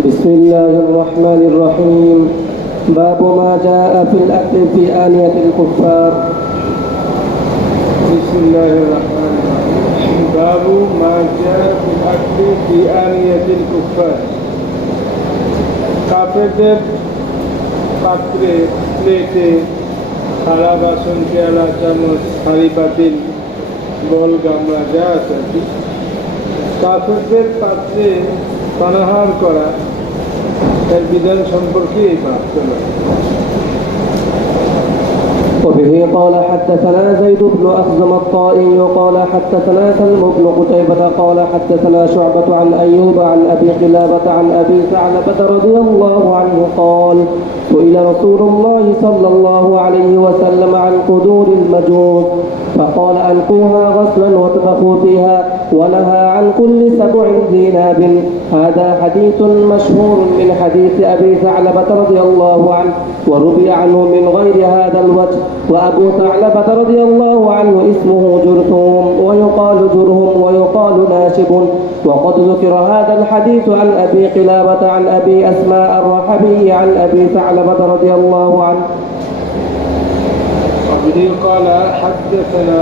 بسم الله الرحمن الرحيم. باب ما جاء في الأكل في آنية الكفار. بسم الله الرحمن الرحيم. باب ما جاء في الأكل في آنية الكفار. কাফেরদের পাত্রে, প্লেটে, থালা, বাসন, পেয়ালা, চামচ, হাঁড়ি, পাতিল, বল, গামলা যা আছে আর কি, কাফেরদের পাত্রে পানাহার করা এর বিধান সম্পর্কে এই বাদ চলে। وبه قال حدثنا زيد بن أخزم الطائي قال حدثنا سلم بن قتيبة قال حدثنا شعبة عن أيوب عن أبي قلابة عن أبي ثعلبة رضي الله عنه قال سئل رسول الله صلى الله عليه وسلم عن قدور المجوس فقال ألقوها غسلا واطبخوا فيها ونهى عن كل 7 ذي ناب. هذا حديث مشهور من حديث أبي ثعلبة رضي الله عنه وروي عنه من غير هذا الوجه. وأبو ثعلبة رضي الله عنه اسمه جرثوم ويقال جرهم ويقال ناشب. وقد ذكر هذا الحديث عن أبي قلابة عن أبي أسماء الرحبي عن أبي ثعلبة رضي الله عنه. وبه قال حدثنا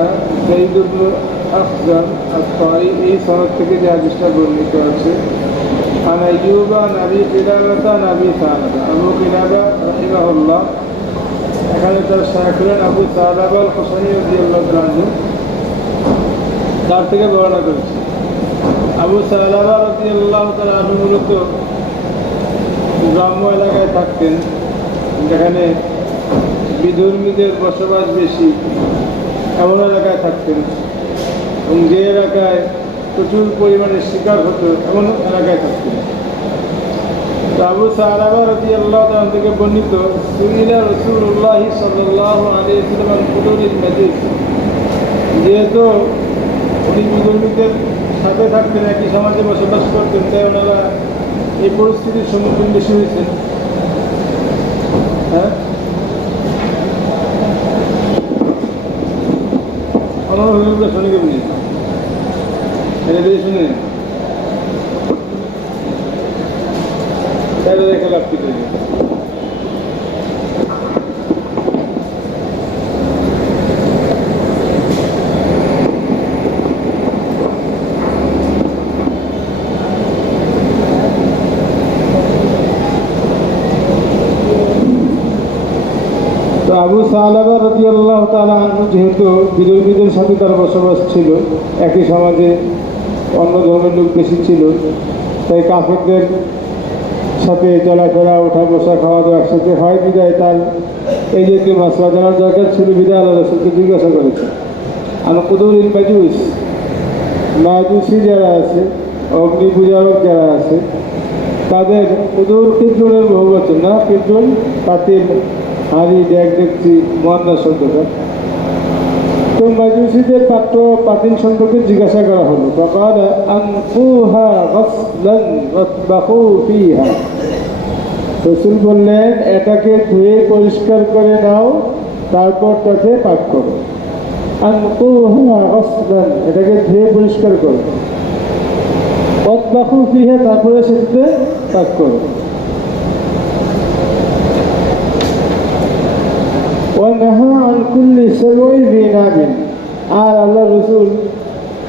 زيد بن أخزم الطائي سند থেকে যে হাদিসটা বর্ণিত আছে عن أيوب عن أبي قلابة عن أبي ثعلبة. আবু কিলাবা রাহিমাহুল্লাহ এখানে তার শায়খ হলেন আবু সালাবা আল হুসাইনি রাদিয়াল্লাহু তাআলা, তার থেকে বর্ণনা করেছে। আবু সালাবা রাদিয়াল্লাহু তাআলা মূলত গ্রাম্য এলাকায় থাকতেন, যেখানে বিধর্মীদের বসবাস বেশি, এমন এলাকায় থাকতেন, এবং যে এলাকায় প্রচুর পরিমাণে শিকার হতো এমন এলাকায় থাকতেন। তো আবু সালাবা রাদিয়াল্লাহু তাআলা থেকে বর্ণিত সুইলা রাসূলুল্লাহ সাল্লাল্লাহু আলাইহি ওয়াসাল্লাম আন কুদুরিল মাজুস, যেহেতু উনি বিধর্মীদের সাথে থাকতেন, একই সমাজে বসবাস করতেন, তাই ওনারা এই পরিস্থিতির সম্মুখীন বেশি হয়েছেন। হ্যাঁ, আমার হুজুররা শুনে কেমনি এটা দিয়ে শুনে তাই দেখে লাভ কি তৈরি। তো আবু সালাবা রাদিয়াল্লাহু তাআলা আনহু যেহেতু বিধর্মীদের সাথে তার বসবাস ছিল, একই সমাজে অন্য ধর্মের লোক বেশি ছিল, তাই কাফেরদের সাথে চলাফেরা, ওঠা বসা, খাওয়া দাওয়া একসাথে হয় বিদায় তার এই জাতীয় মাসলা জানার দরকার ছিল। বিদায় আল্লাহ রাসূলকে জিজ্ঞাসা করেছে আমি কুদুরিল মাজুস, মাজুসি যারা আছে, অগ্নি পূজারক যারা আছে, তাদের কুদুর কিদ্রুনের বহুবচন না, কিদ্রুন পাতিল, হাঁড়ি, ডেক, ডেকচি, মুয়ান্নাস শব্দটা। তো মাজুসিদের পাত্র পাতিল সম্পর্কে জিজ্ঞাসা করা হলো। ফাকাল আনফুহা গাসলান ওয়াতবাখু ফিহা, রাসূল বললেন এটাকে ধুয়ে পরিষ্কার করে নাও, তারপর তাতে পাক করো। আনফুহা গাসলান, এটাকে ধুয়ে পরিষ্কার করো, ওয়াতবাখু ফিহা, তারপরে সেটাতে পাক করো। ونهى عن كل 7 ذي ناب, আর আল্লাহ রাসূল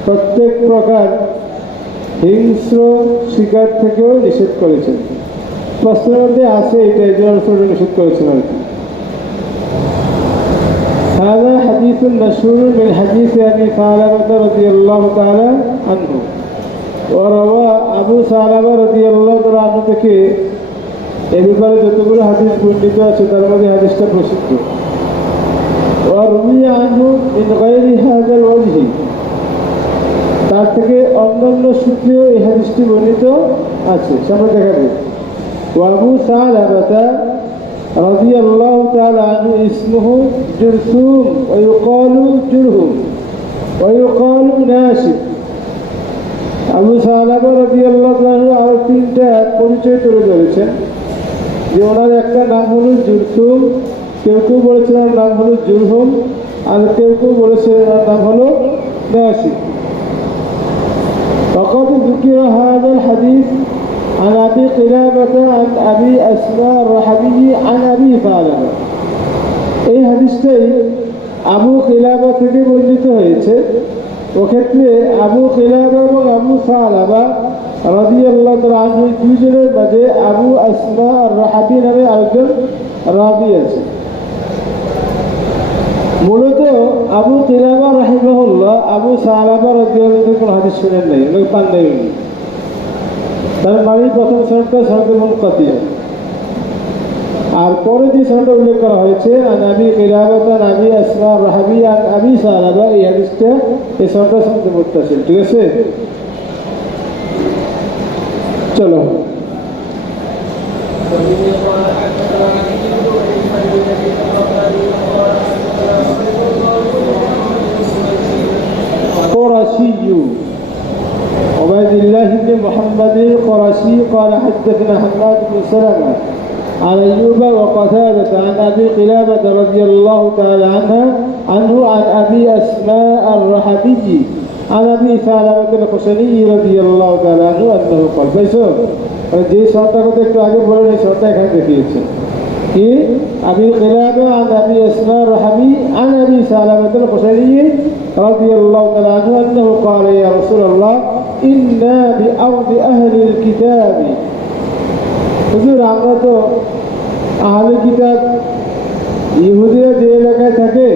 প্রত্যেক প্রকার হিংস্র শিকার থেকেও নিষেধ করেছেন। প্রশ্নের মধ্যে আছে এটা যে রাসূল নিষেধ করেছেন আর কি। هذا حديث مشهور من حديث أبي ثعلبة رضي الله تعالى عنه وروى أبو ثعلبة رضي الله تعالى عنه থেকে এই ব্যাপারে যতগুলো হাদিস বর্ণিত আছে তার মধ্যে হাদিসটা প্রসিদ্ধ। وروي عنه من غير هذا الوجه, তার থেকে অন্যান্য সূত্রেও এই হাদিসটি বর্ণিত আছে, সামনে দেখা যাবে। وأبو ثعلبة رضي الله تعالى عنه اسمه جرثوم ويقال جرهم ويقال ناشب. আবু সালাবা রাদিয়াল্লাহু তাআলা আরো 3টা পরিচয় তুলে ধরেছেন, যে ওনার একটা নাম হলো জুরথুম, কেউ কেউ বলেছেন ওনার নাম হলো জুরহুম, আর কেউ কেউ বলেছেন ওনার নাম হলো নাসিব। وقد ذكر هذا الحديث عن أبي قلابة عن أبي أسماء الرحبي عن أبي ثعلبة এই হাদিসটাই আবু কিলাবা থেকে বর্ণিত হয়েছে। ওক্ষেত্রে আবু কিলাবা এবং আবু সালাবা রাদিয়াল্লাহু তাআলা আনহু দুইজনের মাঝে আবু আসমা আর রাহাবি নামে আরেকজন রাবি আছে। মূলত আবু কিলাবা রাহিমাহুল্লাহ আবু সালাবা রাদিয়াল্লাহু তাআলা কোনো হাদিস শুনেন নাই, ওনাকে পান নাই উনি। তার বাড়ির প্রথম সনদটা সনদে মুনকাতিয়া, আর পরে যে সনদটা উল্লেখ করা হয়েছে আবি কিলাবা আবি আসমা রাহাবি আর আবি সালাবা, এই হাদিসটা এই সনদটা সনদে মুত্তাসিল। ঠিক আছে, চলো। قرشي عبيد الله بن محمد القرشي قال حدثنا حماد بن سلمة عن أيوب وقتادة عن أبي قلابة رضي الله تعالى عنه عن أبي أسماء الرحبي عن أبي ثعلبة الخشني رضي الله تعالى عنه أنه قال পাইছো যে শর্তটা কথা একটু আগে বলে এই শর্তটা এখানে দেখিয়েছে কি أبي قلابة عن أبي أسماء الرحبي عن أبي ثعلبة الخشني رضي الله تعالى عنه أنه قال يا رسول الله إنا بأرض أهل الكتاب হুজুর আমরা তো আহলে কিতাব ইহুদিরা যে এলাকায় থাকে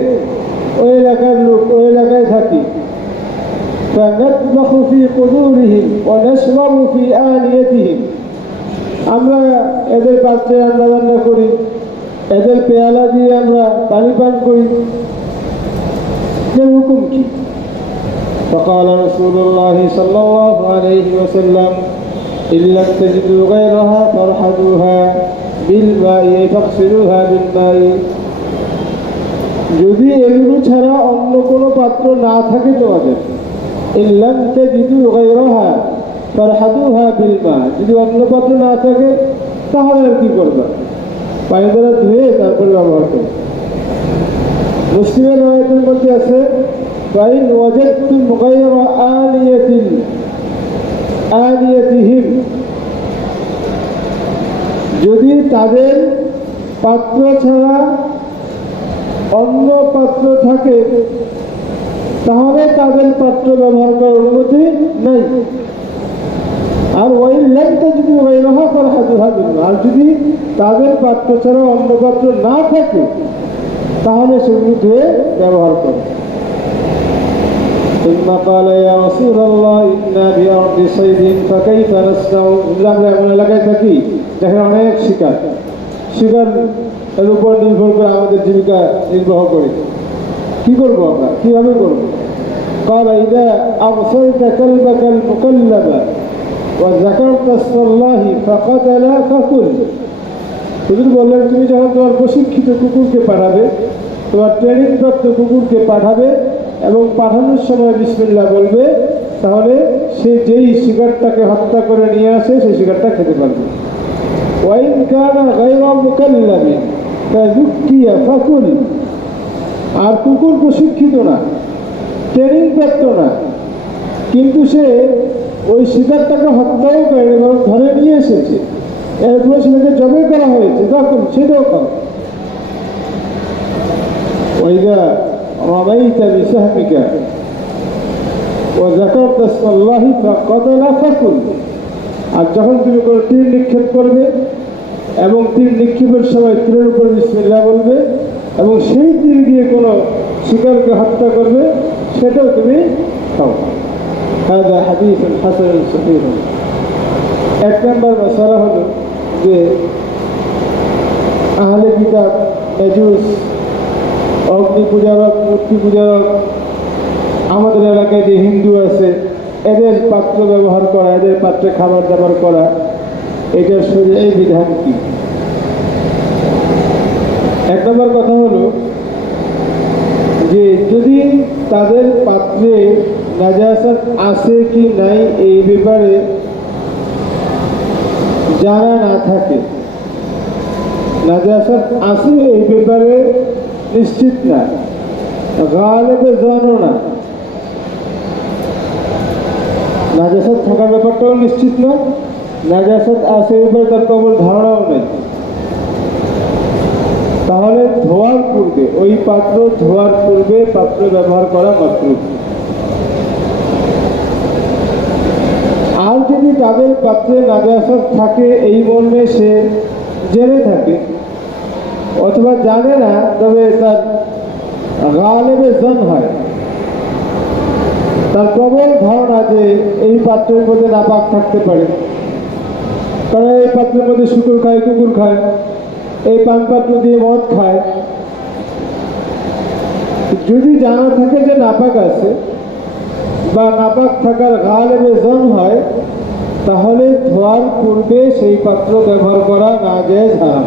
ওই এলাকার লোক, ওই এলাকায় থাকি। فنطبخ في قدورهم ونشرب في آنيتهم আমরা এদের পাত্রে রান্না বান্না করি, এদের পেয়ালা দিয়ে আমরা পানি পান করি, এর হুকুম কি? فقال رسول الله صلى الله عليه وسلم إن لم تجدوا غيرها فارحدوها بالماء فاغسلوها بالماء যদি এগুলো ছাড়া অন্য কোনো পাত্র না থাকে তোমাদের, إن لم تجدوا غيرها فارحدوها بالماء যদি অন্য পাত্র না থাকে তাহলে আর কি করবে? পানি দ্বারা ধুয়ে তারপরে ব্যবহার করবে। মুসলিমের রাওয়ায়াতের মধ্যে আছে وإن وجدتم غير آنيتهم যদি তাদের পাত্র ছাড়া অন্য পাত্র থাকে তাহলে তাদের পাত্র ব্যবহার করার অনুমতি নেই। আর ওই লেনটা যদি ওইরহা করা আর যদি তাদের পাত্র ছাড়া অন্য পাত্র না থাকে তাহলে সেগুলো ধুয়ে ব্যবহার করে। ثم قال يا رسول الله إنا بأرض صيد فكيف نصنع আমরা এমন এলাকায় থাকি যেখানে অনেক শিকারের উপর নির্ভর করে আমাদের জীবিকা নির্বাহ করি, কি করবো আমরা, কিভাবে করবো? قال إذا أرسلت كلبك المكلب وذكرت اسم الله فقتل فكل হুজুর বললেন তুমি যখন তোমার প্রশিক্ষিত কুকুরকে পাঠাবে, তোমার ট্রেনিং প্রাপ্ত কুকুরকে পাঠাবে এবং পাঠানোর সময় বিসমিল্লাহ বলবে, তাহলে সে যেই শিকারটাকে হত্যা করে নিয়ে আসে সেই শিকারটা খেতে পারবে। ওয়াইন কানা গায়রা মুকাল্লাবিন ফাযুক্কিয়া ফাকুল আর কুকুর প্রশিক্ষিত না, ট্রেনিং প্রাপ্ত না, কিন্তু সে ওই শিকারটাকে হত্যাও করে এবং ধরে নিয়ে এসেছে, এরপরে সেটাকে জবে করা হয়েছে, তখন সেটাও কর। ওইদা رميت بسهمك وذكرت اسم الله فقتل فكل আর যখন তুমি কোনো তীর নিক্ষেপ করবে এবং তীর নিক্ষেপের সময় তীরের উপর বিসমিল্লাহ বলবে এবং সেই তীর দিয়ে কোনো শিকারকে হত্যা করবে, সেটাও তুমি খাও। هذا حديث حسن صحيح। এক নম্বর মাসআলা হলো যে আহলে কিতাব মেজুস অগ্নি পূজারক, মূর্তি পূজারক, আমাদের এলাকায় যে হিন্দু আছে এদের পাত্র ব্যবহার করা, এদের পাত্রে খাবার দাবার করা, এটার এই বিধান কি? এক নম্বর কথা হলো যে যদি তাদের পাত্রে নাজাসাত আছে কি নাই এই ব্যাপারে জানা না থাকে, নাজাসাত আছে এই ব্যাপারে নিশ্চিত না, গালেবে জানো না, নাজাসাত থাকার ব্যাপারটাও নিশ্চিত না, নাজাসাত আছে এবার তার প্রবল ধারণাও নেই, তাহলে ধোয়ার পূর্বে, ওই পাত্র ধোয়ার পূর্বে পাত্র ব্যবহার করা মাকরুহ। আর যদি তাদের পাত্রে নাজাসাত থাকে এই মর্মে সে জেনে থাকে অথবা জানে না, তবে তার গালেবে জন হয়, তার প্রবল ধারণা যে এই পাত্রের মধ্যে নাপাক থাকতে পারে, কারণ এই পাত্রের মধ্যে শুকুর খায়, কুকুর খায়, এই পান পাত্র দিয়ে মদ খায়। যদি জানা থাকে যে নাপাক আছে বা নাপাক থাকার গালেবে জন হয়, তাহলে ধোয়ার পূর্বে সেই পাত্র ব্যবহার করা নাজায়েজ, হারাম।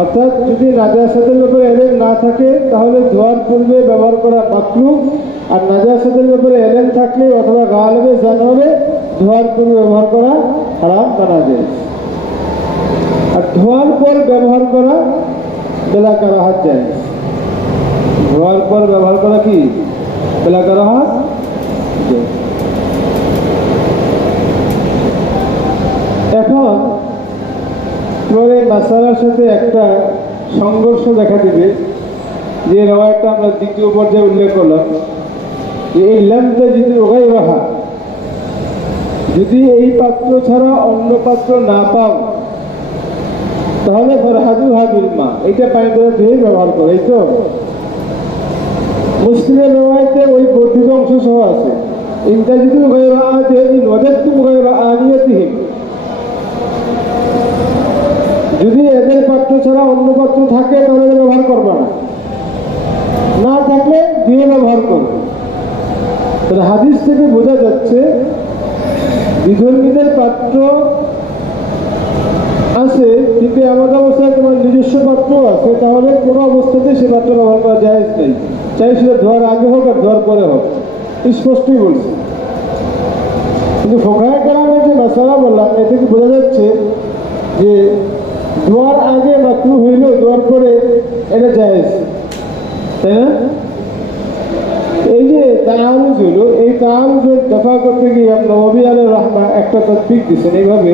অর্থাৎ যদি নাজাসাতের ব্যাপারে এলেম না থাকে তাহলে ধোয়ার পূর্বে ব্যবহার করা মাকরুহ, আর নাজাসাতের ব্যাপারে এলেম থাকলে অথবা গালেবে জন হলে ধোয়ার পূর্বে ব্যবহার করা হারাম বা নাজায়েজ। আর ধোয়ার পর ব্যবহার করা বেলা কারাহাত জায়েজ। ধোয়ার পর ব্যবহার করা কি বেলা কারাহাত জায়েজ। এখন তোমার এই মাসালার সাথে একটা সংঘর্ষ দেখা দিবে, যে রওয়ায়তটা আমরা দ্বিতীয় পর্যায়ে উল্লেখ করলাম, যে এই লামটা যদি ওগাই রাহা, যদি এই পাত্র ছাড়া অন্য পাত্র না পাও তাহলে ফরহাদু হাবিল মা, এটা পানি ধরে ধুয়ে ব্যবহার করে। এই তো মুসলিমের রওয়ায়তে ওই বর্ধিত অংশ সহ আছে, ইনটা যদি ওগাই রাহা যে ওয়াজাদতুম গায়রা আনিয়াতিহিম, যদি এদের পাত্র ছাড়া অন্য পাত্র থাকে তাহলে ব্যবহার করবে না, না থাকলে দিয়ে ব্যবহার করবে। তাহলে হাদিস থেকে বোঝা যাচ্ছে বিধর্মীদের পাত্র আছে, কিন্তু এমন অবস্থায় তোমার নিজস্ব পাত্র আছে, তাহলে কোনো অবস্থাতে সে পাত্র ব্যবহার করা জায়েজ নেই, চাই সেটা ধোয়ার আগে হোক আর ধোয়ার পরে হোক, স্পষ্টই বলছে। কিন্তু ফোকায় কেরামের যে মাসালা বললাম, এ থেকে বোঝা যাচ্ছে যে ধোয়ার আগে মাকরুহ হইলেও ধোয়ার পরে এটা জায়েজ, তাই না? এই যে তাআরুজ হইল, এই তাআরুজের দফা করতে গিয়ে নবী আলাইহির রাহমা একটা তাসবিহ দিচ্ছেন এইভাবে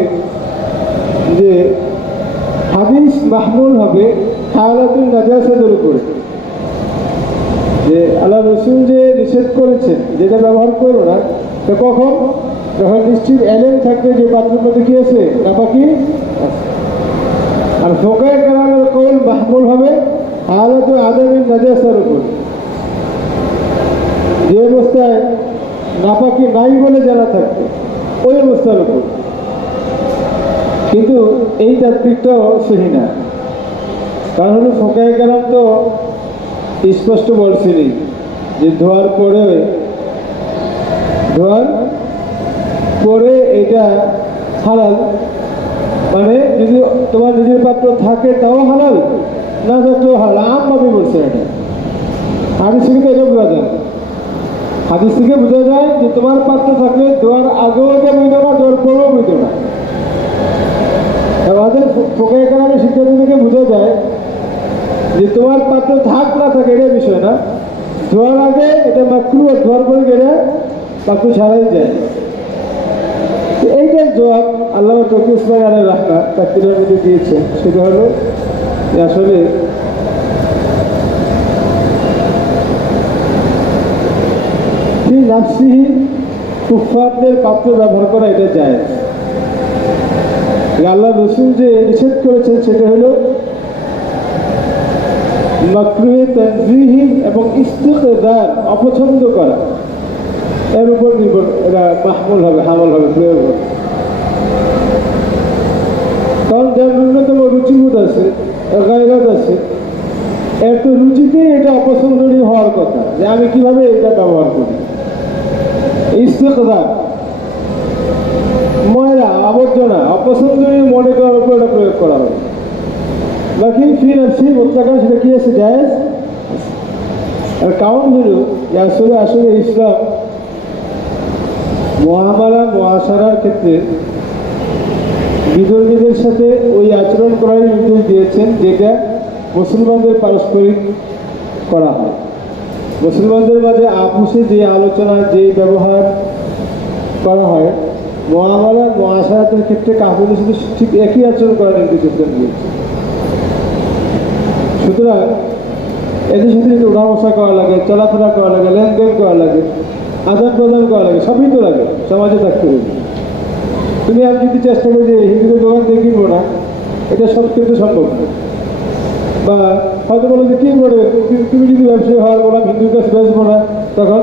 যে হাদিস মাহমুল হবে হালাতুন নাজাসাতের উপরে, যে আল্লাহ রসুল যে নিষেধ করেছেন যেটা ব্যবহার করো না, তো কখন? যখন নিশ্চিত এলেম থাকবে যে পাত্রের মধ্যে কি আছে, নাপাকি আছে। আর ফোকায়ে কেরামের কওল মাহমুল হবে হালাতু আদামিন নাজাসার উপর, যে অবস্থায় নাপাকি নাই বলে জানা থাকবে ওই অবস্থার উপর। কিন্তু এই তাত্ত্বিকটাও সহি না, কারণ হলো ফোকায়ে কেরাম তো স্পষ্ট বলছিলেন যে ধোয়ার পরে এটা হালাল, মানে যদি তোমার নিজের পাত্র থাকে তাও হালাল, না থাকলেও হালাল, আমভাবে বলছে। এটা হাদিস থেকে তো এটা বোঝা যায়, হাদিস থেকে বোঝা যায় যে তোমার পাত্র থাকলে ধোয়ার আগেও এটা বৈধ না, ধোয়ার পরেও বৈধ না। আমাদের ফোকায়ে কেরামের সিদ্ধান্ত থেকে বোঝা যায় যে তোমার পাত্র থাক না থাকে এটা বিষয় না, ধোয়ার আগে এটা মাকরুহ, আর ধোয়ার পরে এটা পাত্র ছাড়াই যায়। এইটার জবাব আল্লামা তকি ইসমাইল আলাইহির রাহমা তাফসীরের মধ্যে দিয়েছেন, সেটা হলো যে আসলে ফি নাফসিহি কুফফারদের পাত্র ব্যবহার করা এটা জায়েজ। আল্লাহ রসুল যে নিষেধ করেছেন সেটা হলো মাকরুহে তানজিহি এবং ইস্তিকদার, অপছন্দ করা, এর উপর নির্ভর এটা মাহমুল হবে, হামল হবে, প্রয়োগ হবে। কারণ যার ন্যূনতম রুচিবোধ আছে, গায়রাত আছে, এর তো রুচিতেই এটা অপছন্দনীয় হওয়ার কথা যে আমি কিভাবে এটা ব্যবহার করি। ইস্তিকদার, ময়লা আবর্জনা অপছন্দনীয় মনে করার উপর এটা প্রয়োগ করা হবে। বাকি ফি নাফসি মুতলাকান সেটা কি আছে, জায়েজ। আর কারণ হলো যে আসলে ইসলাম মুআমালা মুআশারার ক্ষেত্রে বিধর্মীদের সাথে ওই আচরণ করার নির্দেশ দিয়েছেন যেটা মুসলমানদের পারস্পরিক করা হয়। মুসলমানদের মাঝে আপুসে যে আলোচনা, যে ব্যবহার করা হয় মুআমালা মুআশারাতের ক্ষেত্রে কাফেরদের সাথে ঠিক একই আচরণ করার নির্দেশ দিয়েছে। সুতরাং এদের সাথে যদি উঠা বসা করা লাগে, চলাফেরা করা লাগে, লেনদেন করা লাগে, আদান প্রদান করা লাগে, সবই তো লাগে সমাজে থাকতে হবে। তুমি আর যদি চেষ্টা করি যে হিন্দুদের দোকান থেকে কিনবো না, এটা সব ক্ষেত্রে সম্ভব না। বা হয়তো বলো যে কিনবো না, তুমি যদি ব্যবসায়ী হও বললাম হিন্দুর কাছে বেচবো না, তখন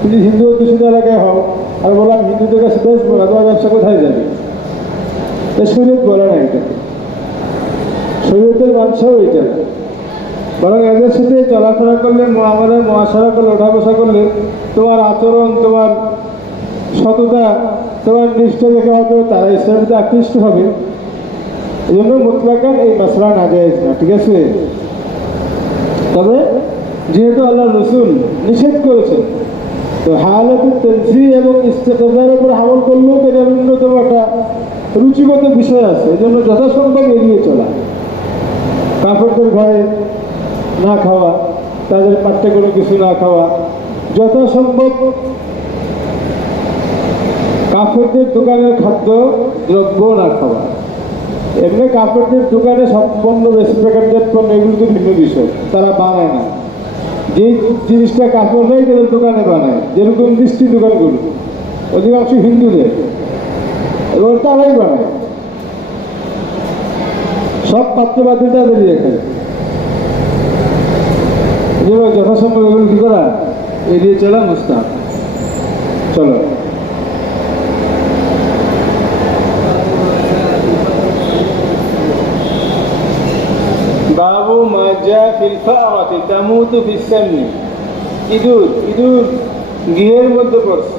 তুমি হিন্দু দূষিত এলাকায় হও আর বললাম হিন্দুদের কাছে বেচবো না, তোমার ব্যবসা কোথায় যাবে? শরীয়ত বলে না এটা, শরীয়তের মানসাও এটা না। বরং এদের সাথে চলাফেরা করলে, মুআমালা মুআশারা করলে, ওঠা বসা করলে তোমার আচরণ, তোমার সততা, তোমার নিষ্ঠা দেখে হয়তো তারা ইসলামীতে আকৃষ্ট হবে। এই জন্য মুতলাকান এই মাসলা নাজায়েজ না, ঠিক আছে? তবে যেহেতু আল্লাহ রসুল নিষেধ করেছেন, তো হালাতুত তানজীহ এবং ইস্তেকজার উপর আমল করলেও এটার অন্যতম একটা রুচিগত বিষয় আছে। এই জন্য যথাসম্ভব এড়িয়ে চলা, কাফেরদের ঘরে না খাওয়া, তাদের পাঠ্যে কোনো কিছু না খাওয়া, যথাসম্ভব কাফেরদের দোকানের খাদ্য দ্রব্য না খাওয়া। এমনি কাপড়দের দোকানে সব পণ্য রেসিপিকেটেড পণ্য এগুলো তো ভিন্ন বিষয়, তারা বানায় না। যে জিনিসটা কাপড় নেই তাদের দোকানে বানায়, যেরকম মিষ্টি দোকানগুলো অধিকাংশ হিন্দুদের, এবং তারাই বানায়, সব পাত্রপাত্রী তাদেরই এখানে। যথাসম্ভব এগুলো কি করা, এড়িয়ে চলা মুস্তাহাব। চলো বাবু মাজা ফিল ফারাতি তামুতু ফিস সামনি। ইঁদুর গৃহের মধ্যে পড়ছে,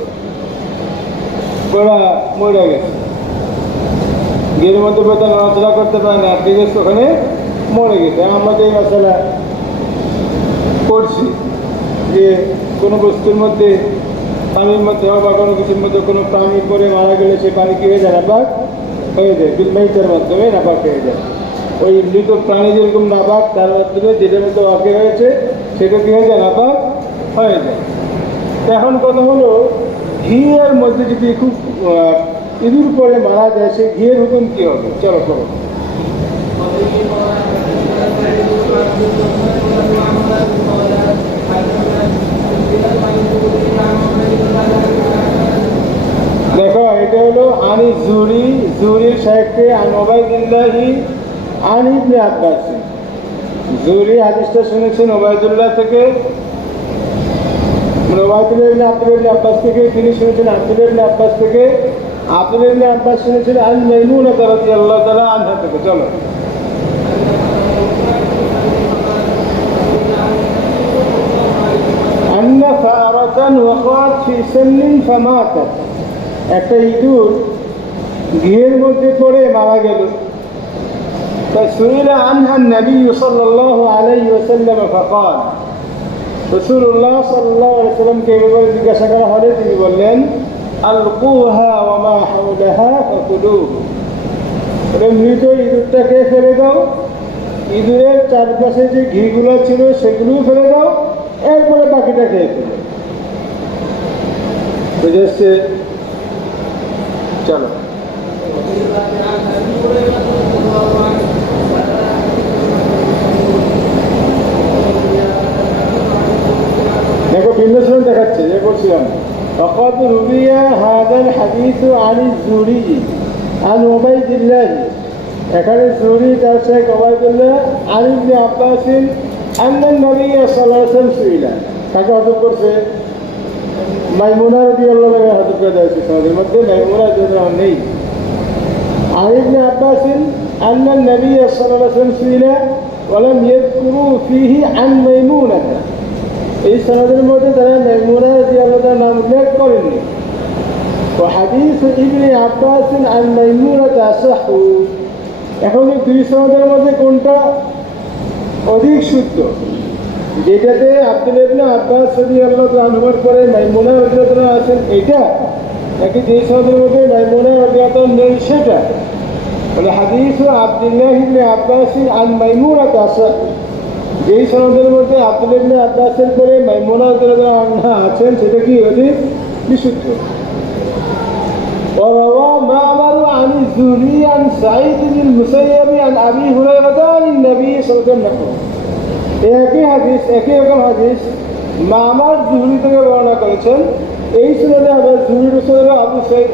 মরে গেছে, গৃহের মধ্যে পড়তে নড়াচড়া করতে পারে না, ঠিক আছে, ওখানে মরে গেছে। আমরা যে মশলা পড়ছি যে কোনো বস্তুর মধ্যে, পানির মধ্যে বা কোনো কিছুর মধ্যে কোনো প্রাণী পরে মারা গেলে সে পানি কি হয়ে যায়, নাপাক হয়ে যায়, বিলমাইটার মাধ্যমে নাপাক হয়ে যায়। ওই মৃত প্রাণী যেরকম নাপাক, তার মাধ্যমে যেটার মধ্যে ওয়াকে হয়েছে সেটা কি হয়ে যায়, নাপাক হয়ে যায়। এখন কথা হলো, ঘিয়ের মধ্যে যদি খুব ইঁদুর পরে মারা যায়, সেই ঘিয়ের হুকুম কি হবে? চলো করো। দেখো, এটা হলো আনি জুরির সাহেবকে আন ওবায়দুল্লাহি আন ইবনে আব্বাস। জুরি হাদিসটা শুনেছেন ওবায়দুল্লাহ থেকে, ওবায়দুল্লাহ ইবনে আব্বাস থেকে, তিনি শুনেছেন আব্দুল্লাহ ইবনে আব্বাস থেকে, আব্দুল্লাহ ইবনে আব্বাস শুনেছেন আন মাইমুনা রাদিয়াল্লাহু তাআলা আনহা থেকে। চলো, আন্না ফারাতান ওয়াকাত ফি সামনিন ফামাতাত। একটা ইঁদুর গৃহের মধ্যে পড়ে মারা গেল। فسئل عنها النبي صلى الله عليه وسلم فقال, রাসূলুল্লাহ সাল্লাল্লাহু আলাইহি ওয়াসাল্লামকে এভাবে জিজ্ঞাসা করা হলে তিনি বললেন, আলকুহা ওয়া মা হাওলাহা ফাকুলুহু। মৃত ইঁদুরটাকে ফেলে দাও, ইঁদুরের চারপাশে যে ঘিগুলো ছিল সেগুলোও ফেলে দাও, এরপরে বাকিটা খেয়ে ফেলো। বুঝেছে? চলো, দেখো বিন্যাসন দেখাচ্ছে, যে বলছিলাম وقد روي هذا الحديث عن الزهري عن عبيد الله। এখানে জুরি তার শেখ ওবায়দুল্লাহ আন ইবনে আব্বাস আন্না নবী সাল্লাল্লাহু আলাইহি ওয়াসাল্লাম সুইলা। কাকে হযরত করছে? মাইমুনা রাদিয়াল্লাহু আনহা হযরত করে দিয়েছে। তাদের মধ্যে মাইমুনা রাদিয়াল্লাহু নেই। عن ابن عباس أن النبي صلى الله عليه وسلم سئل ولم يذكروا فيه عن ميمونة। এই সনদের মধ্যে তারা মাইমুনা রাদিয়াল্লাহু তাআলার নাম উল্লেখ করেননি। وحديث ابن عباس عن ميمونة أصح। এখন এই দুই সনদের মধ্যে কোনটা অধিক শুদ্ধ? যেটাতে আব্দুল্লাহ ইবনে আব্বাস রাদিয়াল্লাহু আনহুর পরে মাইমুনা রাদিয়াল্লাহু তাআলা আছেন, এটা নাকি যেই সনদের মধ্যে মাইমুনা রাদিয়াল্লাহু তাআলা নেই সেটা? বলে হাদিস আব্দুল্লাহ ইবনে আব্বাস আন মাইমুনা আসাহ। যেই সনদের মধ্যে আব্দুল্লাহ ইবনে আব্বাসের পরে মাইমুনা রাদিয়াল্লাহু আনহা আছেন সেটা কি অধিক বিশুদ্ধ। وروى معمر عن الزهري عن سعيد بن المسيب عن أبي هريرة عن النبي صلى الله عليه وسلم একই রকম হাদিস মামার জুহরি থেকে বর্ণনা করেছেন। এই সুনানে আবার জুহরির উসরে আবু সাঈদ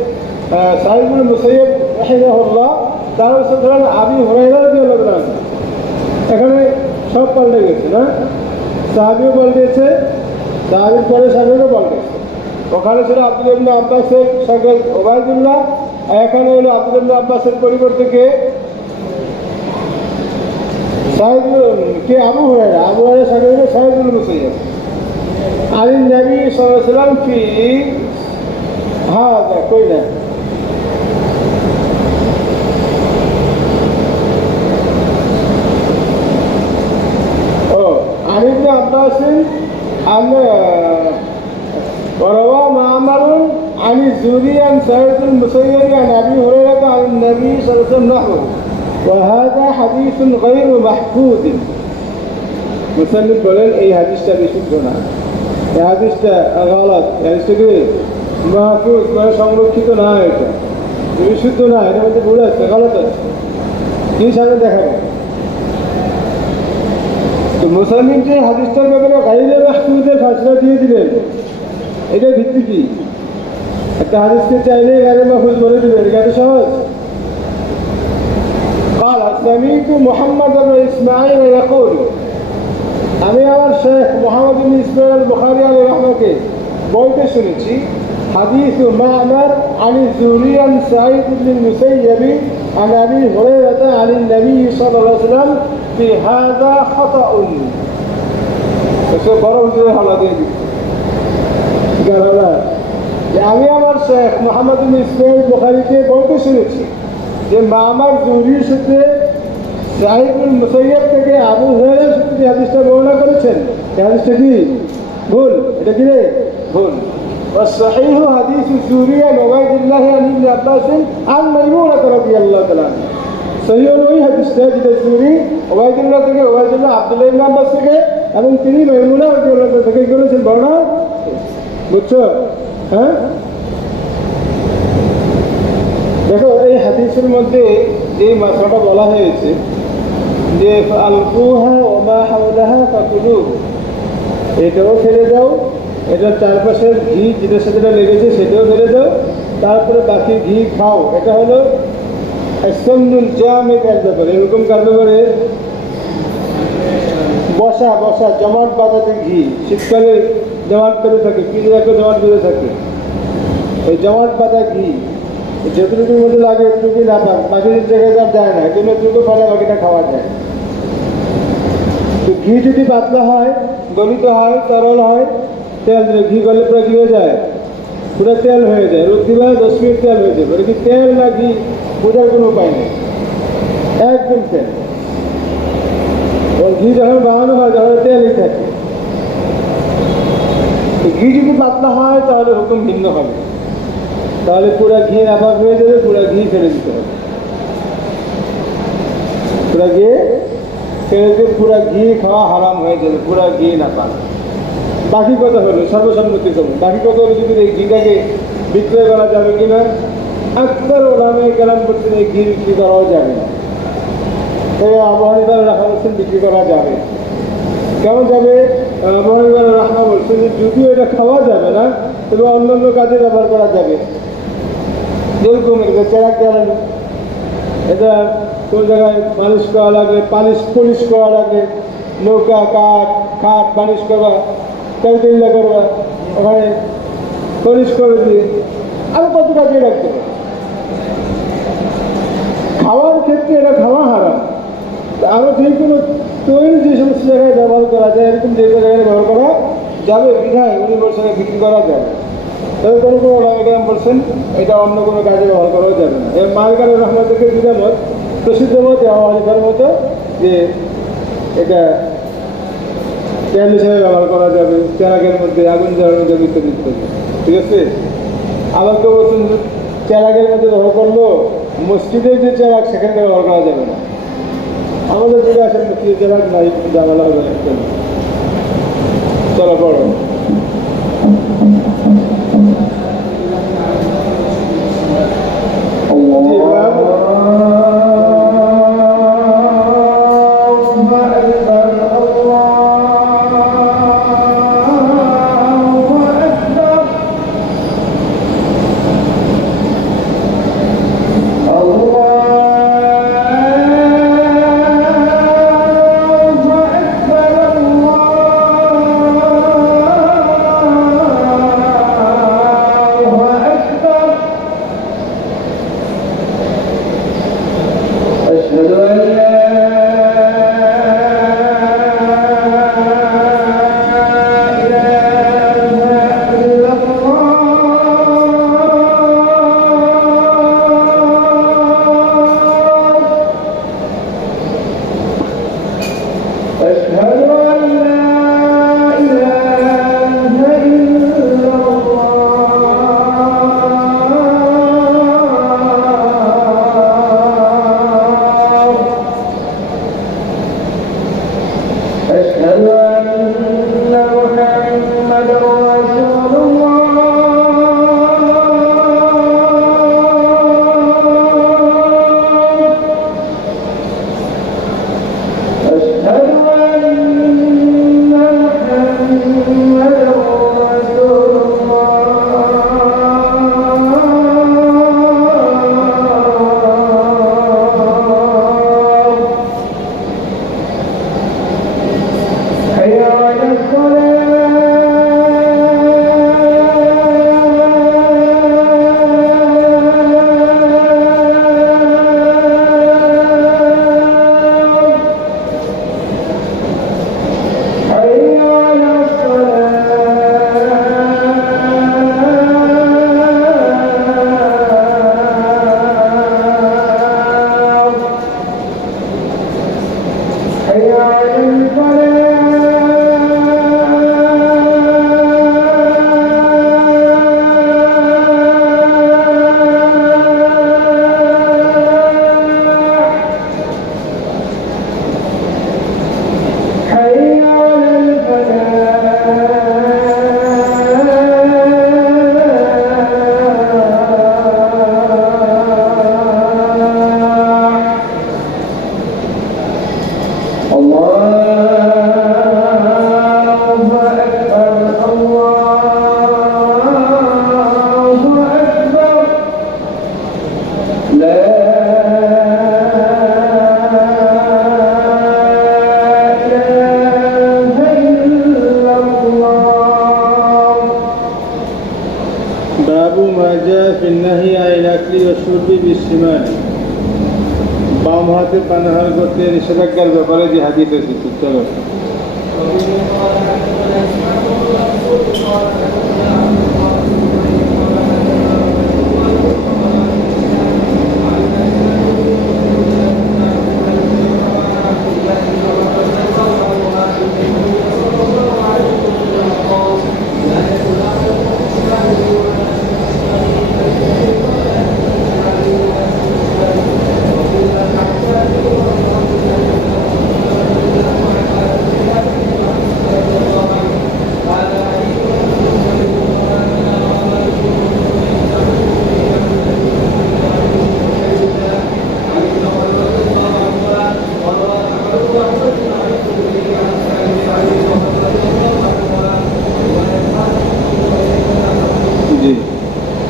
ইবনে মুসাইয়্যিব রাহিমাহুল্লাহ, তার উসরে আবি হুরায়রা রাদিয়াল্লাহু আনহু। এখানে সব পাল্টে গেছে না, সাহাবীও পাল্টেছে, সাহাবীর পরে সাহাবীও পাল্টেছে। ওখানে ছিল আব্দুল্লাহ ইবনে আব্বাসের শাগির্দ উবাইদুল্লাহ, এখানে হলো আব্দুল্লাহ ইবনে আব্বাসের পরিবর্তে কে আবু হুরায়রা শাগির্দ সাঈদ ইবনে মুসাইয়্যিব عن النبي صلى الله عليه وسلم في هذا كله عن ابن عباس عن وروى معمر عن الزهري عن سعيد المسيب عن ابي هريره عن النبي صلى الله عليه وسلم نحوه وهذا حديث غير محفوظ। মুসান্নিফ বলেন এই হাদিসটা বিশুদ্ধ না, এই হাদিসটা গলত, এই হাদিসটা কি মাহফুজ মানে সংরক্ষিত না, এটা বিশুদ্ধ না, এটার মধ্যে ভুল আছে, গলত আছে। কি সামনে দেখাবো তো মুসান্নিফ যে হাদিসটার ব্যাপারে গাইরে মাহফুজের ফাসলা দিয়ে দিলেন, এটা ভিত্তি কি? একটা হাদিসকে চাইলে গাইরে মাহফুজ বলে দিবেন, এটা এত সহজ? قال سمعت محمد بن اسماعيل يقول আমি আমার শেখ মুহাম্মদ ইবনে ইসমাঈল বুখারী আলাইহি রাহমাকে বলতে শুনেছি হাদিস মা'মার আন যুরি আন সাঈদ ইবনে মুসাইয়্যিব আন আবি হুরায়রা আন নবী সাল্লাল্লাহু আলাইহি ওয়াসাল্লাম ফি হাযা খাতাউন। এসে বড় হুজুর হালা দিয়ে গালালা যে আমি আমার শেখ মুহাম্মদ ইবনে ইসমাঈল বুখারীকে বলতে শুনেছি যে মা'মার যুরির সাথে সাঈদ ইবনে মুসাইয়্যিব থেকে আবু হুরায়রা সূত্রে হাদিসটা বর্ণনা করেছেন, এই হাদিসটা কি ভুল? এটা কি রে ভুল? والصحيح حديث الزهري عن عبيد الله عن ابن عباس عن ميمونة رضي الله تعالى عنها। সহিহ ওই হাদিসটা যেটা জুহরি উবাইদুল্লাহ থেকে, উবাইদুল্লাহ আব্দুল্লাহ ইবনে আব্বাস থেকে, এবং তিনি মাইমুনা রাদিয়াল্লাহু তাআলা থেকে করেছেন বর্ণনা। বুঝছো? হ্যাঁ, দেখো এই হাদিসের মধ্যে যে মাসলাটা বলা হয়েছে যে আলকুহা ওয়া মা হাওলাহা ফাকুলুহু, এটাও ফেলে দাও, এটার চারপাশের ঘি যেটার সাথে লেগেছে সেটাও ফেলে দাও, তারপরে বাকি ঘি খাও। এটা হলো ইসলামুল জামিদ এর ব্যাপারে। এরকম কার ব্যাপারে? বসা বসা জমাট বাঁধাতে ঘি, শীতকালে জমাট বেঁধে থাকে, পিঠে রাখলে জমাট বেঁধে থাকে, এই জমাট বাঁধা ঘি যতটুকুর মধ্যে লাগে এতটুকুই না পাক, বাকির জায়গায় আর যায় না, এই জন্য এতটুকু ফলে বাকিটা খাওয়া যায়। তো ঘি যদি পাতলা হয়, গলিত হয়, তরল হয়, তেল ঘি গলে পুরো ঘি হয়ে যায়, পুরো তেল হয়ে যায়, রোদ দিবা 10 মিনিট তেল হয়ে যাবে। এটা কি তেল না ঘি বোঝার কোনো উপায় নেই, একদম তেল। ঘি যখন বানানো হয় তাহলে তেলই থাকে। ঘি যদি পাতলা হয় তাহলে হুকুম ভিন্ন হবে, তাহলে পুরা ঘি নাপাক হয়ে যাবে, পুরা ঘি ফেলে দিতে হবে, পুরা ঘি ফেলে দিয়ে পুরা ঘি খাওয়া হারাম হয়ে যাবে, পুরা ঘি নাপাক। বাকি কথা হলো সর্বসম্মতি করুন, বাকি কথা হলো যদি এই ঘিটাকে বিক্রয় করা যাবে কিনা। আকবর ওলামে কেরাম করছেন এই ঘি বিক্রি করাও যাবে না, তবে আবু হানিফা রাখা বলছেন বিক্রি করা যাবে। কেমন যাবে? আবু হানিফা রাখা বলছেন যে যদিও এটা খাওয়া যাবে না, তবে অন্যান্য কাজে ব্যবহার করা যাবে। যেরকম এটা চেরাক জ্বালানো, এটা কোন জায়গায় মালিশ করা লাগলে, পলিশ করা লাগলে, নৌকা কাঠ খাট মালিশ করা, তেল করবা, ওখানে পলিশ করে দিয়ে আরো কত কাজে রাখতে পারে। খাওয়ার ক্ষেত্রে এটা খাওয়া হারাম। আরো যে কোনো তৈরি যে সমস্ত জায়গায় ব্যবহার করা যায়, এরকম যে জায়গায় ব্যবহার করা যাবে বিধায় উনি বলছেন বিক্রি করা যাবে। তবে কোনো কোনো ওলামায়ে বলছেন এটা অন্য কোনো কাজে ব্যবহার করাও যাবে না। এবং মালিকার রহমান থেকে দুটা মত, প্রসিদ্ধ মত আবু হানিফার মতো যে এটা তেল হিসাবে ব্যবহার করা যাবে, চেরাগের মধ্যে আগুন জ্বালানো যাবে ইত্যাদি ইত্যাদি, ঠিক আছে। আবার কেউ বলছেন চেরাগের মধ্যে ব্যবহার করলো, মসজিদের যে চেরাগ সেখানে ব্যবহার করা যাবে না। আমাদের যেটা আসলে মসজিদের চেরাগ নাই, জানালা হবে না। চলো পড়ো। বাম হাতে পানাহার করতে নিষেধাজ্ঞার ব্যাপারে যে হাদিস এসেছে। চলো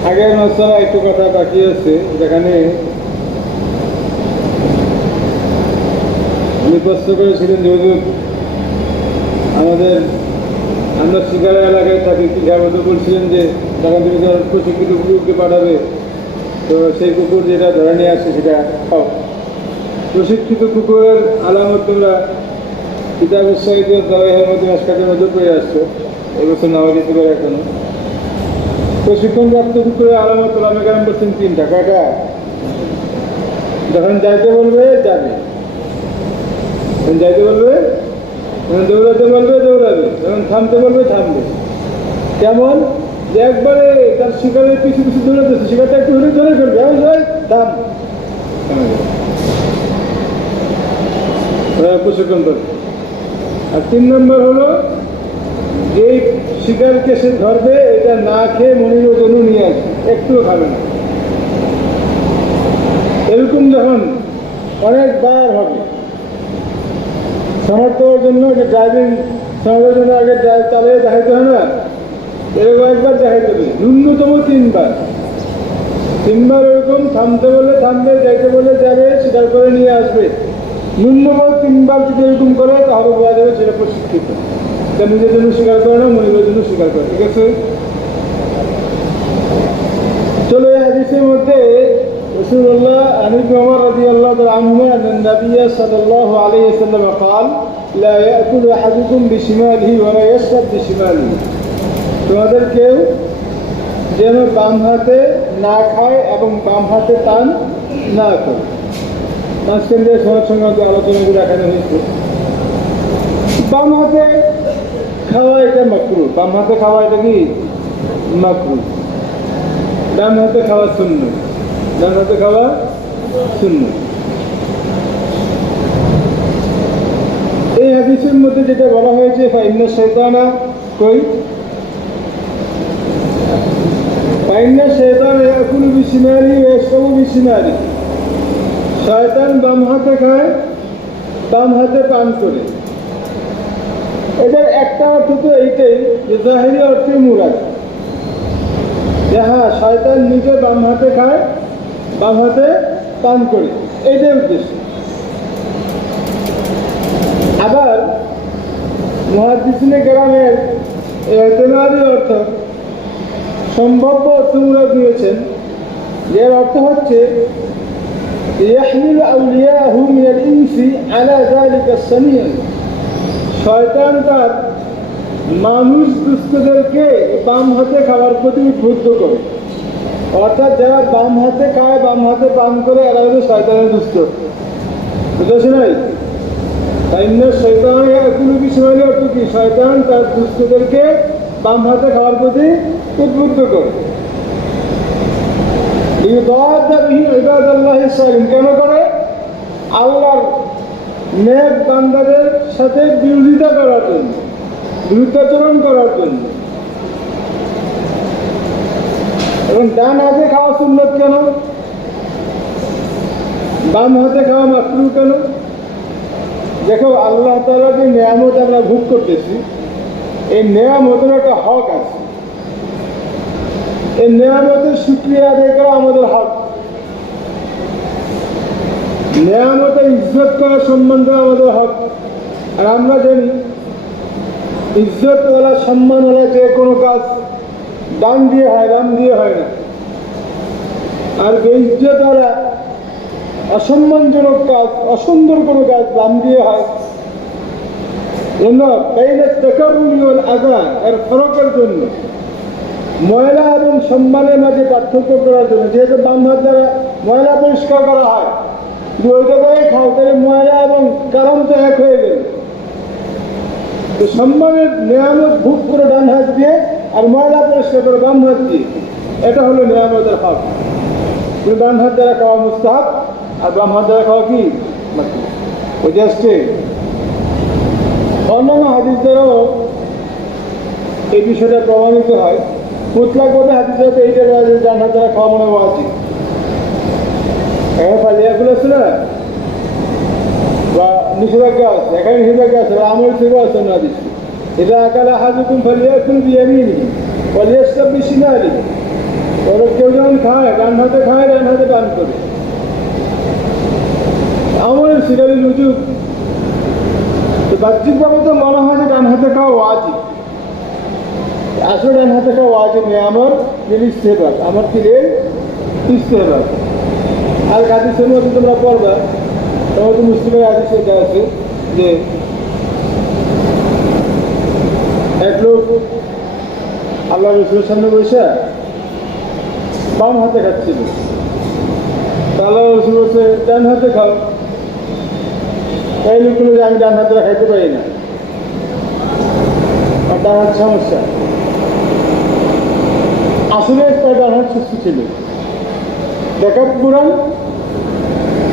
আগের মশলা একটু কথা বাকি আছে, যেখানে উনি প্রশ্ন করেছিলেন যে হুজুর আমরা শিকারা এলাকায় থাকি, কি সাহায্য করছিলেন যে তখন তুমি প্রশিক্ষিত কুকুরকে পাঠাবে, তো সেই কুকুর যেটা ধরে নিয়ে আসছে সেটা খাও। প্রশিক্ষিত কুকুরের আলামত তোমরা কিতাব উৎসাহিত দাওয়াহের মধ্যে আজকালের মধ্যে পেয়ে আসছো, এবছর নামাজি কুকুর এখনো। প্রশিক্ষণপ্রাপ্ত কুকুরের আলামত আমি কারণ করছেন তিনটা। কয়টা? যখন যাইতে বলবে যাবে, যখন যাইতে বলবে, যখন দৌড়াতে বলবে দৌড়াবে, যখন থামতে বলবে থামবে। কেমন? যে একবারে তার শিকারের পিছু পিছু দৌড়াতেছে, শিকারটা একটু হলে ধরে ফেলবে, থাম, প্রশিক্ষণ করবে। আর 3 নম্বর হলো যে শিকারকে সে ধরবে, এটা না খেয়ে মনির ওজনও নিয়ে আসবে, একটুও খাবে না। এরকম যখন অনেকবার হবে, সমর্থ হওয়ার জন্য যে ড্রাইভিং সমর্থের জন্য আগে ড্রাইভ চালিয়ে দেখাইতে হয় না, এরকম একবার দেখাইতে হবে, ন্যূনতম তিনবার এরকম থামতে বলে থামবে, যাইতে বলে যাবে, স্বীকার করে নিয়ে আসবে। ন্যূনতম তিনবার যদি এরকম করে তাহলে বোঝা যাবে সেটা প্রশিক্ষিত। তা নিজের জন্য স্বীকার করে না, মনিবের জন্য স্বীকার করে। ঠিক আছে, চলো এই হাদিসের মধ্যে রাসূলুল্লাহ আন ইবনে ওমর রাদিয়াল্লাহু তাআলা আনহুমা আন নবী সাল্লাল্লাহু আলাইহি ওয়াসাল্লাম قال لا يأكل أحدكم بشماله ولا يشرب بشماله। তোমাদের কেউ যেন বাম হাতে না খায় এবং বাম হাতে পান না করে। মাঝখান দিয়ে সবার সঙ্গে আলোচনাগুলো এখানে হয়েছে। বাম হাতে খাওয়া এটা মাকরুহ, বাম হাতে খাওয়া এটা কি মাকরুহ। ডান হাতে খাওয়া সুন্নাত, ডান হাতে খাওয়া সুন্নাত। এই হাদিসের মধ্যে যেটা বলা হয়েছে ফাইন্না শাইতানা কই ফাইন্না শাইতানা ইয়াকুলু বিশিমালিহি ওয়া ইয়াশরাবু বিশিমালিহি। শয়তান বাম হাতে খায়, বাম হাতে পান করে। এটার একটা অর্থ তো এইটাই যে জাহিরি অর্থে মুরাদ, যে হ্যাঁ শয়তান নিজে বাম হাতে খায়, বাম হাতে পান করে, এইটাই উদ্দেশ্য। আবার মুহাদ্দিসিনে কেরামের ইহতিমালি অর্থ সম্ভাব্য অর্থমূলক দিয়েছেন, এর অর্থ হচ্ছে ইয়াহমিলু আউলিয়াহু মিনাল ইনসি আলা যালিকা সানিয়ান। শয়তান তার মানুষ দুষ্টদেরকে বাম হাতে খাওয়ার প্রতি উদ্বুদ্ধ করে। অর্থাৎ যারা বাম হাতে খায়, বাম হাতে পান করে, এরা হলো শয়তানের দুষ্ট। বুঝেছ নাই? তাই না, শয়তান কোনো বিষয় অর্থ কি, শয়তান তার দুষ্টদেরকে বাম হাতে খাওয়ার প্রতি উদ্বুদ্ধ করে। কেন করে? আল্লাহর নেক বান্দাদের সাথে বিরোধিতা করার জন্য, বিরুদ্ধাচরণ করার জন্য। এবং ডান হাতে খাওয়া সুন্নত কেন, বাম হাতে খাওয়া মাকরুহ কেন? দেখো, আল্লাহ তাআলা যে নিয়ামত আমরা ভোগ করতেছি, এই নিয়ামতের একটা হক আছে। এই নিয়ামতের শুকরিয়া আদায় করা আমাদের হক। নিয়ামতের ইজ্জত করা, সম্মান দেওয়া আমাদের হক। আর আমরা জানি ইজ্জতওয়ালা, সম্মানওয়ালা যে কোনো কাজ ডান দিয়ে হয়, বাম দিয়ে হয় না। আর বেইজ্জতওয়ালা, অসম্মানজনক কাজ, অসুন্দর কোনো কাজ বাম দিয়ে হয়। এর ফরকের জন্য, ময়লা এবং সম্মানের মাঝে পার্থক্য করার জন্য, যেহেতু বাম হাত দ্বারা ময়লা পরিষ্কার করা হয়, যদি ওইটা করে খাও তাহলে ময়লা এবং কারণ তো এক হয়ে গেল। তো সম্মানের নিয়ামত ভোগ করে ডান হাত দিয়ে, আর ময়লা পরিষ্কার করে বাম হাত দিয়ে, এটা হলো নিয়ামতের হক। কিন্তু ডান হাত দ্বারা খাওয়া মুস্তাহাব, আর বাম হাত দ্বারা খাওয়া কি ওই যে আসছে। অন্যান্য হাদিস দ্বারাও এই বিষয়টা প্রমাণিত হয়। মুতলাকভাবে হাদিস দ্বারা এইটা বলা যায় ডান হাত দ্বারা খাওয়া মনে ওয়াজিব। এখানে ফালিয়াগুলো আছে না, বা নিষেধাজ্ঞা আছে, এখানে নিষেধাজ্ঞা আছে, আমল থেকেও আছে না হাদিস। এটা আকালা আহাদুকুম ফালিয়াকুল বিয়ামিনিহি ওয়া লিয়াশরাব বিশিমালিহি। ওরা কেউ যখন খায়, ডান হাতে খায়, ডান হাতে পান করে। আমলের সিগারি রুজুক বাহ্যিকভাবে তো মনে হয় যে ডান হাতে খাওয়া ওয়াজিব, আসলে ডান হাতে খাওয়া ওয়াজিব নেই, আমার ইস্তেহবাব, আমার তীরের ইস্তেহবাব। আর হাদিসের মধ্যে তোমরা পড়বা, তোমার তো মুসলিমের হাদিসে যা আছে যে এক লোক আল্লাহ রসুলের সামনে বসে বাম হাতে খাচ্ছিল। আল্লাহ রসুল বলছে ডান হাতে খাও। তাই লোকগুলো যে আমি ডান হাতে খাইতে পারি না, আর ডান হাত সমস্যা। আসলে তার ডান হাত সুস্থ ছিল, দেখাত পুরান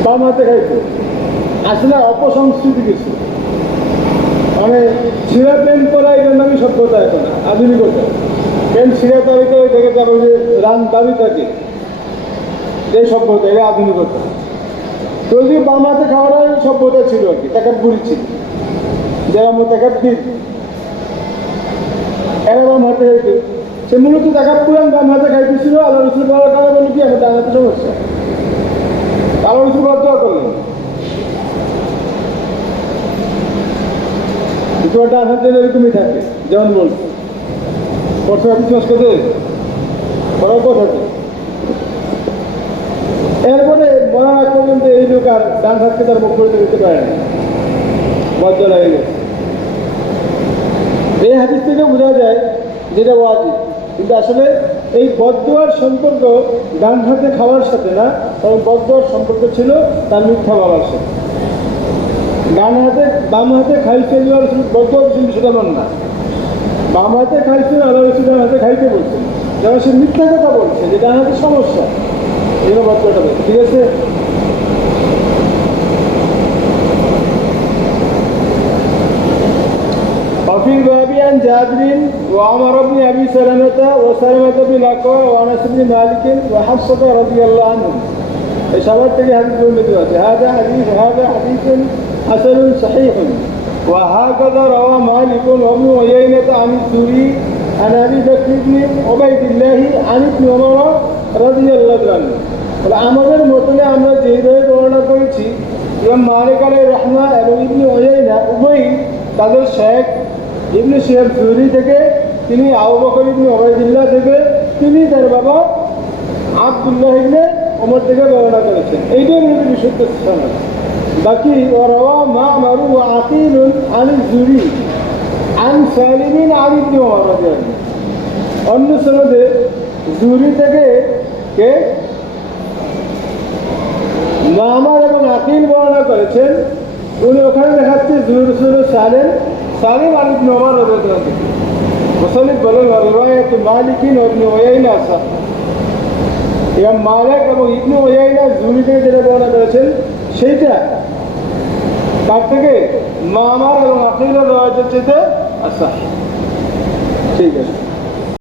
বাম হাতে খাইতো। আসলে অপসংস্কৃতি কিছু, মানে ছিঁড়া প্যান্ট পরা এটার নামই সভ্যতা, এখন আধুনিকতা। প্যান্ট ছিঁড়া দাবি করে দেখে যাবো যে রান দাবি থাকে, এই সভ্যতা, এটা আধুনিকতা। তো ওই যে বাম হাতে খাওয়ার সভ্যতা ছিল আর কি, তাকাব্বুরি ছিল, যারা মুতাকাব্বির এরা বাম হাতে খাইতো। সে মূলত তাকাব্বুরান বাম হাতে খাইতেছিল। আল্লাহ রসুল বলার কারণে বলল কি, আমার ডান হাতে সমস্যা। আল্লাহ রসুল দোয়া করলেন তোমার ডান হাতে এরকমই থাকে, যেমন বলছে পড়ছে বিশ্বাস করতে বলার কথা। এরপরে মরার আগ পর্যন্ত এই লোক আর ডান হাতকে তার মুখ করে দিতে পারে না, বজ্জা লাগে গেছে। এই হাদিস থেকে বোঝা যায় যেটা ওয়াজিব, কিন্তু আসলে এই বদদোয়ার সম্পর্ক ডান হাতে খাওয়ার সাথে না, কারণ বদদোয়ার সম্পর্ক ছিল তার মিথ্যা বলার সাথে। ডান হাতে বাম হাতে খাইছে বদদোয়া ছিল সেটা মন না, বাম হাতে খাইছে আল্লাহ রসুল ডান হাতে খাইতে বলছে, যেমন সে মিথ্যা কথা বলছে যে ডান হাতে সমস্যা, এই জন্য বদদোয়াটা বলছে। ঠিক আছে। وفي الباب عن جابر وعمر بن ابي سلمه وسلمه بن الاكوع وانس بن مالك وحفصه رضي الله عنهم. اشارت الى حديث المدوات. هذا حديث حسن صحيح، وهكذا روى مالك وابن عيينة عن الزهري عن ابي بكر بن عبيد الله عن ابن عمر رضي الله عنه. আমাদের মতনে আমরা যেভাবে বর্ণনা করেছি, ইমাম মালিক আলাইহির রাহমা এবং ইবনে উয়াইনা উভয়ই তাদের শেখ ইবনে শিহাব জুহরি থেকে, তিনি আবু বকর ইবনে উবাইদুল্লাহ থেকে, তিনি তার বাবা আব্দুল্লাহ ইবনে ওমর থেকে বর্ণনা করেছেন। এইটাই মূলত বিশুদ্ধ সনদ। বাকি ওয়ারাওয়া মা'মার ওয়া আকিল আন জুহরি আন সালিম আন ইবনে ওমর রাদিয়াল্লাহু আনহু। অন্য সনদে জুহরি থেকে কে মা'মার এবং আকিল বর্ণনা করেছেন। উনি ওখানে দেখাচ্ছে জুহরি সালিম আন ইবনে ওমর রাদিয়াল্লাহু আনহু। মুসান্নিফ বলেন রিওয়ায়াত মালিক ও ইবনে উয়াইনা সাহ, ইমাম মালিক এবং ইবনে উয়াইনা জুহরি থেকে যেটা বর্ণনা করেছেন সেইটা তার থেকে মা'মার এবং আকিলের রিওয়ায়াতের চেয়ে আসাহ। ঠিক আছে।